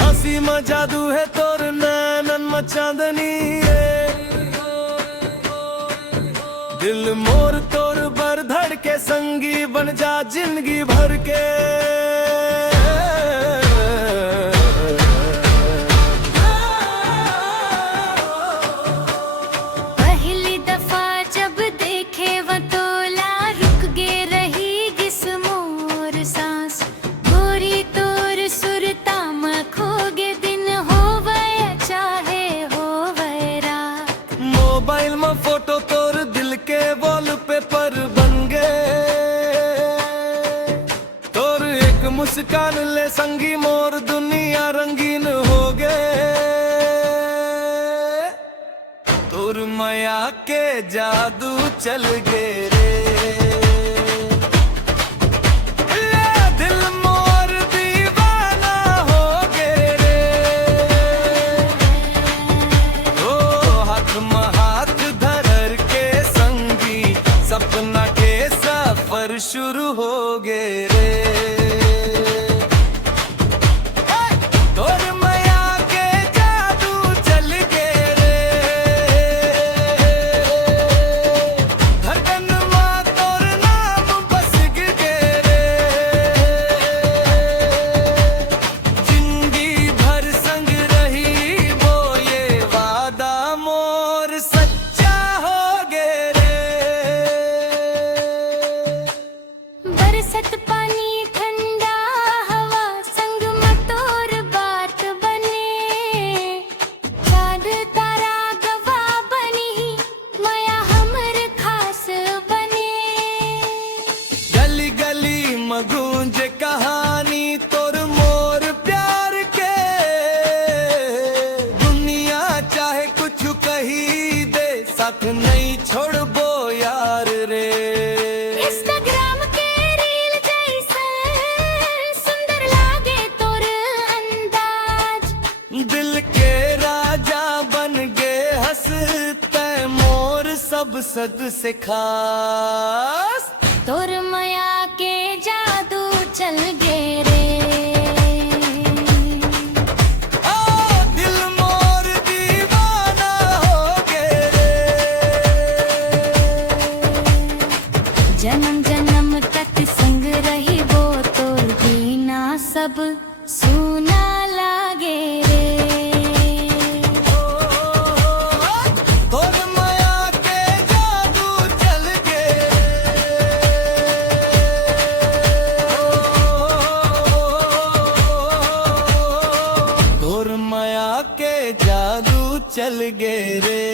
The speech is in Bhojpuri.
हंसी में जादू है तोर नैनन में चांदनी दिल मोर तोर बर धड़ के संगी बन जा जिंदगी भर के। पहली दफा जब देखे वो तोला रुक गे रही गिस मोर सांस गोरी तोर सुरता में खोगे दिन हो वया चाहे हो वय रात। मोबाइल में फोटो तोर दिल के वॉलपेपर बन गए तोर एक मुस्कान ले संगी मोर दुनिया रंगीन हो गए। तोर माया के जादू चल गे रे ले दिल मोर दीवाना हो गे रे। ओ हाथ में हाथ धर के संगी सपना के सफर शुरू हो गे रे। तोर माया के जादू चल गे रे धड़कन में तोर नाम बस गे रे। जिंदगी भर संग रही वो ये वादा मोर सच्चा हो गे रे। बरसत पानी ठंडा हवा संग में तोर बात बने चांद तारा गवा बनी माया हमर खास बने। गली गली में गूंजे कहानी तोर मोर प्यार के दुनिया चाहे कुछ कही दे साथ नहीं छोड़बो यार रे। इंस्टाग्राम के रील जैसे सुंदर लागे तोर अंदाज दिल के राजा बन गे हंसते मोर सब सद से खास। तोर माया के जादू चल गे रे ओ दिल मोर दीवाना हो गे रे। जन्म जन्म तक संग रही वो तोर बिना सब सुना लागे रे। तोर माया के जादू चल गे तोर माया के जादू चल गे रे।